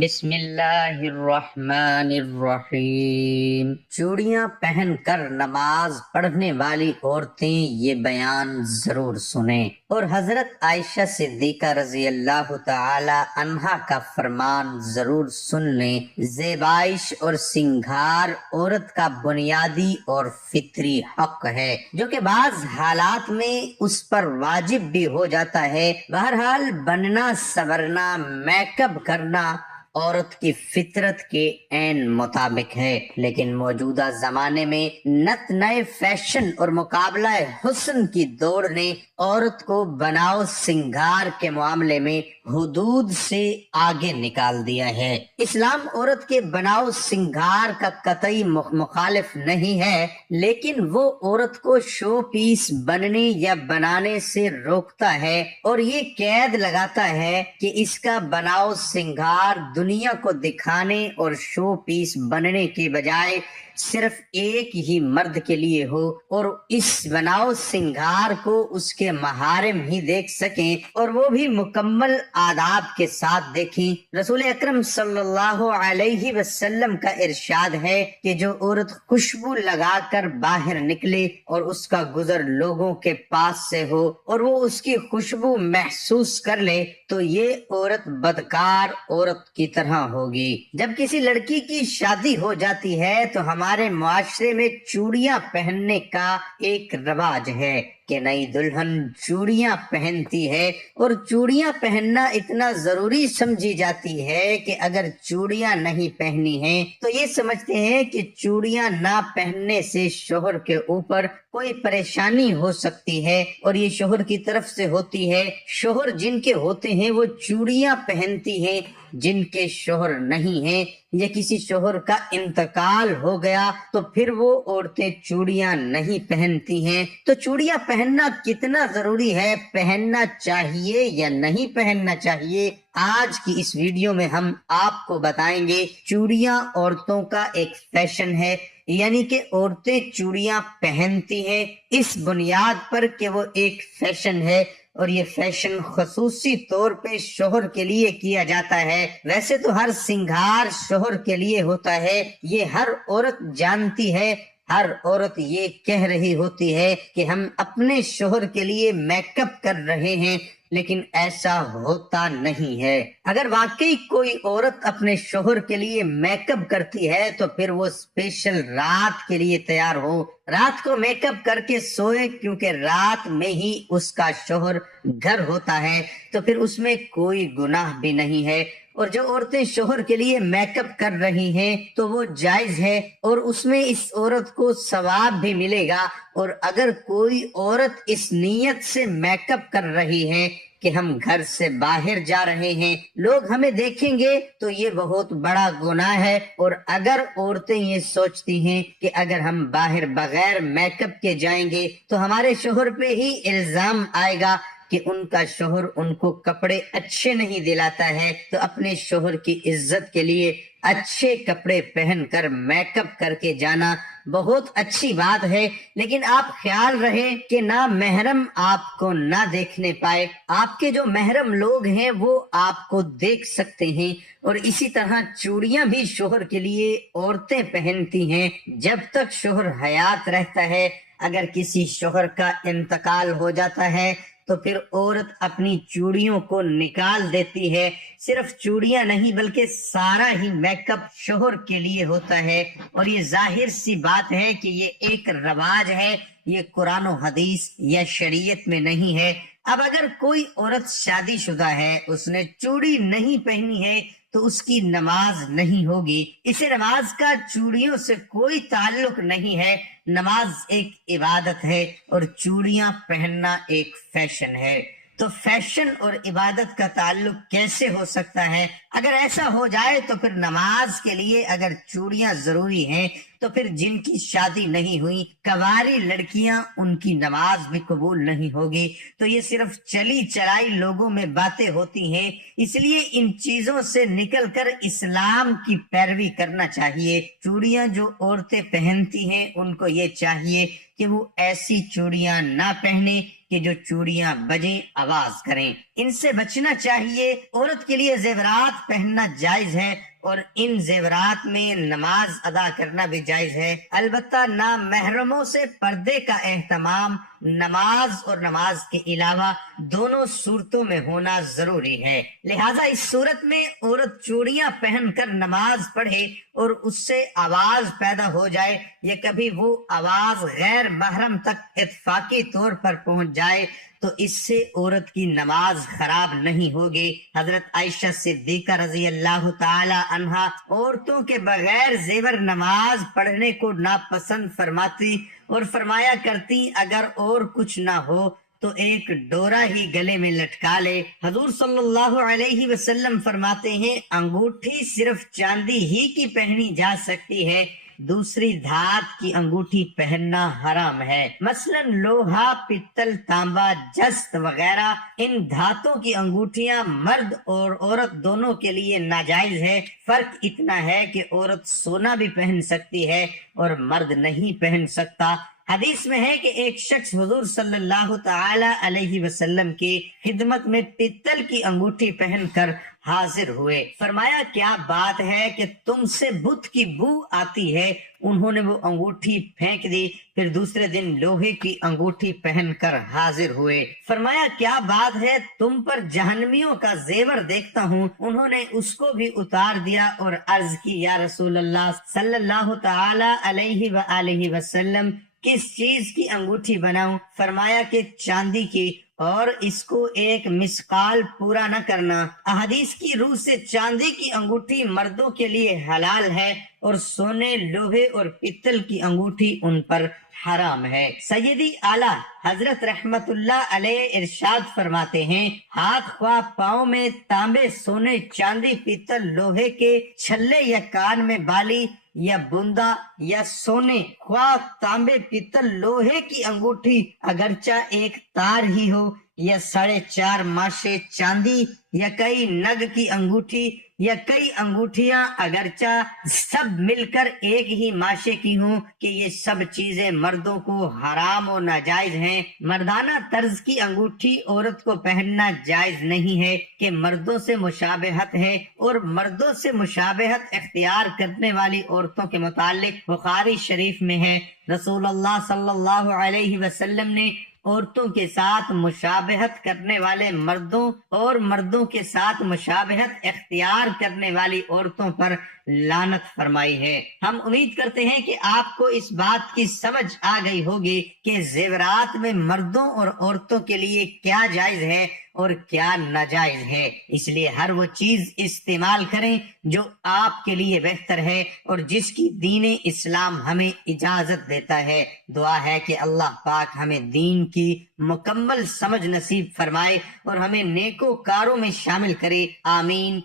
بسم اللہ الرحمن الرحیم۔ چوڑیاں پہن کر نماز پڑھنے والی عورتیں یہ بیان ضرور سنیں، اور حضرت عائشہ صدیقہ رضی اللہ تعالی عنہا کا فرمان ضرور سن لیں۔ زیبائش اور سنگھار عورت کا بنیادی اور فطری حق ہے، جو کہ بعض حالات میں اس پر واجب بھی ہو جاتا ہے۔ بہرحال بننا، سنورنا، میک اپ کرنا عورت کی فطرت کے عین مطابق ہے، لیکن موجودہ زمانے میں نت نئے فیشن اور مقابلہ حسن کی دوڑ نے عورت کو بناؤ سنگار کے معاملے میں حدود سے آگے نکال دیا ہے۔ اسلام عورت کے بناؤ سنگار کا قطعی مخالف نہیں ہے، لیکن وہ عورت کو شو پیس بننے یا بنانے سے روکتا ہے اور یہ قید لگاتا ہے کہ اس کا بناؤ سنگار دنیا کو دکھانے اور شو پیس بننے کے بجائے صرف ایک ہی مرد کے لیے ہو، اور اس بناؤ سنگار کو اس کے محارم ہی دیکھ سکیں، اور وہ بھی مکمل آداب کے ساتھ دیکھیں۔ رسول اکرم صلی اللہ علیہ وسلم کا ارشاد ہے کہ جو عورت خوشبو لگا کر باہر نکلے اور اس کا گزر لوگوں کے پاس سے ہو اور وہ اس کی خوشبو محسوس کر لے تو یہ عورت بدکار عورت کی طرح ہوگی۔ جب کسی لڑکی کی شادی ہو جاتی ہے تو ہمارے معاشرے میں چوڑیاں پہننے کا ایک رواج ہے کہ نئی دلہن چوڑیاں پہنتی ہے، اور چوڑیاں پہننا اتنا ضروری سمجھی جاتی ہے کہ اگر چوڑیاں نہیں پہنی ہیں تو یہ سمجھتے ہیں کہ چوڑیاں نہ پہننے سے شوہر کے اوپر کوئی پریشانی ہو سکتی ہے، اور یہ شوہر کی طرف سے ہوتی ہے۔ شوہر جن کے ہوتے ہیں وہ چوڑیاں پہنتی ہیں، جن کے شوہر نہیں ہیں یا کسی شوہر کا انتقال ہو گیا تو پھر وہ عورتیں چوڑیاں نہیں پہنتی ہیں۔ تو چوڑیاں پہننا کتنا ضروری ہے، پہننا چاہیے یا نہیں پہننا چاہیے، آج کی اس ویڈیو میں ہم آپ کو بتائیں گے۔ چوڑیاں عورتوں کا ایک فیشن ہے، یعنی کہ عورتیں چوڑیاں پہنتی ہیں اس بنیاد پر کہ وہ ایک فیشن ہے، اور یہ فیشن خصوصی طور پہ شوہر کے لیے کیا جاتا ہے۔ ویسے تو ہر سنگار شوہر کے لیے ہوتا ہے، یہ ہر عورت جانتی ہے۔ ہر عورت یہ کہہ رہی ہوتی ہے کہ ہم اپنے شوہر کے لیے میک اپ کر رہے ہیں، لیکن ایسا ہوتا نہیں ہے۔ اگر واقعی کوئی عورت اپنے شوہر کے لیے میک اپ کرتی ہے تو پھر وہ اسپیشل رات کے لیے تیار ہو، رات کو میک اپ کر کے سوئے، کیونکہ رات میں ہی اس کا شوہر گھر ہوتا ہے، تو پھر اس میں کوئی گناہ بھی نہیں ہے۔ اور جو عورتیں شوہر کے لیے میک اپ کر رہی ہیں تو وہ جائز ہے، اور اس میں اس عورت کو ثواب بھی ملے گا۔ اور اگر کوئی عورت اس نیت سے میک اپ کر رہی ہے کہ ہم گھر سے باہر جا رہے ہیں، لوگ ہمیں دیکھیں گے، تو یہ بہت بڑا گناہ ہے۔ اور اگر عورتیں یہ سوچتی ہیں کہ اگر ہم باہر بغیر میک اپ کے جائیں گے تو ہمارے شوہر پہ ہی الزام آئے گا کہ ان کا شوہر ان کو کپڑے اچھے نہیں دلاتا ہے، تو اپنے شوہر کی عزت کے لیے اچھے کپڑے پہن کر میک اپ کر کے جانا بہت اچھی بات ہے، لیکن آپ خیال رہے کہ نہ محرم آپ کو نہ دیکھنے پائے۔ آپ کے جو محرم لوگ ہیں وہ آپ کو دیکھ سکتے ہیں، اور اسی طرح چوڑیاں بھی شوہر کے لیے عورتیں پہنتی ہیں جب تک شوہر حیات رہتا ہے۔ اگر کسی شوہر کا انتقال ہو جاتا ہے تو پھر عورت اپنی چوڑیوں کو نکال دیتی ہے۔ صرف چوڑیاں نہیں بلکہ سارا ہی میک اپ شوہر کے لیے ہوتا ہے، اور یہ ظاہر سی بات ہے کہ یہ ایک رواج ہے، یہ قرآن و حدیث یا شریعت میں نہیں ہے۔ اب اگر کوئی عورت شادی شدہ ہے، اس نے چوڑی نہیں پہنی ہے تو اس کی نماز نہیں ہوگی۔ اسے نماز کا چوڑیوں سے کوئی تعلق نہیں ہے۔ نماز ایک عبادت ہے اور چوڑیاں پہننا ایک فیشن ہے۔ تو فیشن اور عبادت کا تعلق کیسے ہو سکتا ہے؟ اگر ایسا ہو جائے تو پھر نماز کے لیے اگر چوڑیاں ضروری ہیں تو پھر جن کی شادی نہیں ہوئی، کنواری لڑکیاں، ان کی نماز بھی قبول نہیں ہوگی۔ تو یہ صرف چلی چلائی لوگوں میں باتیں ہوتی ہیں، اس لیے ان چیزوں سے نکل کر اسلام کی پیروی کرنا چاہیے۔ چوڑیاں جو عورتیں پہنتی ہیں ان کو یہ چاہیے کہ وہ ایسی چوڑیاں نہ پہنے کہ جو چوڑیاں بجیں آواز کریں، ان سے بچنا چاہیے۔ عورت کے لیے زیورات پہننا جائز ہے اور ان زیورات میں نماز ادا کرنا بھی جائز ہے، البتہ نامحرموں سے پردے کا اہتمام نماز اور نماز کے علاوہ دونوں صورتوں میں ہونا ضروری ہے۔ لہذا اس صورت میں عورت چوڑیاں پہن کر نماز پڑھے اور اس سے آواز پیدا ہو جائے یا کبھی وہ آواز غیر محرم تک اتفاقی طور پر پہنچ جائے تو اس سے عورت کی نماز خراب نہیں ہوگی۔ حضرت عائشہ صدیقہ رضی اللہ تعالی عنہا عورتوں کے بغیر زیور نماز پڑھنے کو ناپسند فرماتی اور فرمایا کرتی اگر اور کچھ نہ ہو تو ایک ڈورا ہی گلے میں لٹکا لے۔ حضور صلی اللہ علیہ وسلم فرماتے ہیں انگوٹھی صرف چاندی ہی کی پہنی جا سکتی ہے، دوسری دھات کی انگوٹھی پہننا حرام ہے، مثلا لوہا، پتل، تانبا، جست وغیرہ۔ ان دھاتوں کی انگوٹھیاں مرد اور عورت دونوں کے لیے ناجائز ہے۔ فرق اتنا ہے کہ عورت سونا بھی پہن سکتی ہے اور مرد نہیں پہن سکتا۔ حدیث میں ہے کہ ایک شخص حضور صلی اللہ تعالی علیہ وسلم کی خدمت میں پتل کی انگوٹھی پہن کر حاضر ہوئے، فرمایا کیا بات ہے کہ تم سے بت کی بو آتی ہے؟ انہوں نے وہ انگوٹھی پھینک دی، پھر دوسرے دن لوہے کی انگوٹھی پہن کر حاضر ہوئے، فرمایا کیا بات ہے تم پر جہنمیوں کا زیور دیکھتا ہوں۔ انہوں نے اس کو بھی اتار دیا اور عرض کی یا رسول اللہ صلی اللہ تعالی علیہ وآلہ وسلم کس چیز کی انگوٹھی بناؤں؟ فرمایا کہ چاندی کی، اور اس کو ایک مسقال پورا نہ کرنا۔ احادیث کی روح سے چاندی کی انگوٹھی مردوں کے لیے حلال ہے اور سونے، لوہے اور پتل کی انگوٹھی ان پر حرام ہے۔ سیدی اعلیٰ حضرت رحمت اللہ علیہ ارشاد فرماتے ہیں ہاتھ خواہ پاؤں میں تانبے، سونے، چاندی، پتل، لوہے کے چھلے یا کان میں بالی یا بوندا یا سونے، خواہ تانبے، پتل، لوہے کی انگوٹھی اگرچہ ایک تار ہی ہو یا 4.5 ماشے چاندی یا کئی نگ کی انگوٹھی یا کئی انگوٹھیاں اگرچہ سب مل کر ایک ہی ماشے کی ہوں، کہ یہ سب چیزیں مردوں کو حرام و ناجائز ہیں۔ مردانہ طرز کی انگوٹھی عورت کو پہننا جائز نہیں ہے کہ مردوں سے مشابہت ہے، اور مردوں سے مشابہت اختیار کرنے والی عورتوں کے متعلق بخاری شریف میں ہے رسول اللہ صلی اللہ علیہ وسلم نے عورتوں کے ساتھ مشابہت کرنے والے مردوں اور مردوں کے ساتھ مشابہت اختیار کرنے والی عورتوں پر لعنت فرمائی ہے۔ ہم امید کرتے ہیں کہ آپ کو اس بات کی سمجھ آ گئی ہوگی کہ زیورات میں مردوں اور عورتوں کے لیے کیا جائز ہے اور کیا ناجائز ہے، اس لیے ہر وہ چیز استعمال کریں جو آپ کے لیے بہتر ہے اور جس کی دین اسلام ہمیں اجازت دیتا ہے۔ دعا ہے کہ اللہ پاک ہمیں دین کی مکمل سمجھ نصیب فرمائے اور ہمیں نیکوکاروں میں شامل کرے، آمین۔